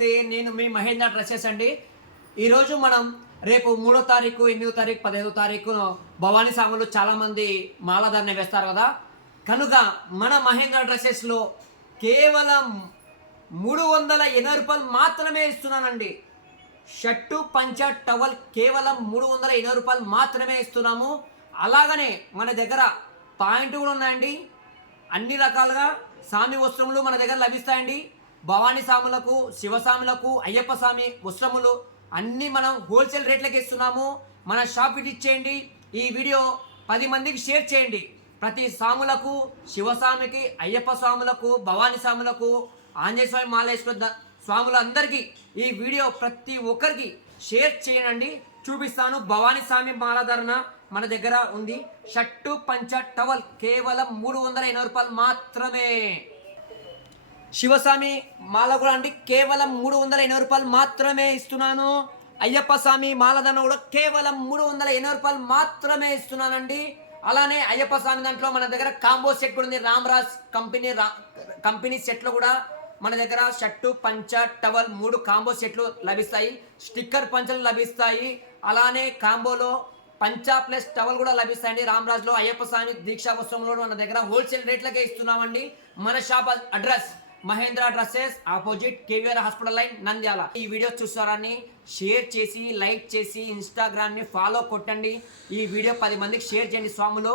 నమస్తే. నేను మీ మహేంద్ర డ్రెస్సెస్ అండి. ఈరోజు మనం రేపు 3వ తారీఖు, 8వ తారీఖు, 15వ తారీఖున భవానీ సాములు చాలామంది మాలధారణ వేస్తారు కదా. కనుక మన మహేంద్ర డ్రెస్సెస్లో కేవలం 380 రూపాయలు మాత్రమే ఇస్తున్నానండి. షర్టు పంచ టవల్ కేవలం 380 రూపాయలు మాత్రమే ఇస్తున్నాము. అలాగనే మన దగ్గర పాయింట్ కూడా ఉన్నాయండి. అన్ని రకాలుగా సామి వస్త్రములు మన దగ్గర లభిస్తాయండి. భవానీ సాములకు, శివసాములకు, అయ్యప్ప స్వామి వస్త్రములు అన్నీ మనం హోల్సేల్ రేట్లకి ఇస్తున్నాము. మన షాప్ విజిట్ చేయండి. ఈ వీడియో 10 మందికి షేర్ చేయండి. ప్రతి సాములకు, శివస్వామికి, అయ్యప్ప స్వాములకు, భవానీ సాములకు, ఆంజనేయ స్వామి మాలేశ్వర స్వాములందరికీ ఈ వీడియో ప్రతి ఒక్కరికి షేర్ చేయండి. చూపిస్తాను. భవానీ స్వామి మాలధారణ మన దగ్గర ఉంది. షర్టు పంచ టవల్ కేవలం 380 రూపాయలు మాత్రమే. శివస్వామి మాల కూడా అండి కేవలం 380 రూపాయలు మాత్రమే ఇస్తున్నాను. అయ్యప్ప స్వామి మాలధన కూడా కేవలం 380 రూపాయలు మాత్రమే ఇస్తున్నానండి. అలానే అయ్యప్ప స్వామి దాంట్లో మన దగ్గర కాంబో సెట్ కూడా ఉంది. రామ్రాజ్ కంపెనీ సెట్లు కూడా మన దగ్గర షర్టు పంచ టవల్ 3 కాంబో సెట్లు లభిస్తాయి. స్టిక్కర్ పంచలు లభిస్తాయి. అలానే కాంబోలో పంచా ప్లస్ టవల్ కూడా లభిస్తాయండి. రామ్రాజ్లో అయ్యప్ప స్వామి దీక్షా వస్త్రంలో మన దగ్గర హోల్సేల్ రేట్లకే ఇస్తున్నామండి. మన shop address Mahendra dresses, opposite KVR hospital line, Nandyal. ఈ వీడియో చూసారని షేర్ చేసి, లైక్ చేసి, ఇన్స్టాగ్రామ్ని ఫాలో కొట్టండి. ఈ వీడియో 10 మందికి షేర్ చేయండి స్వాములు.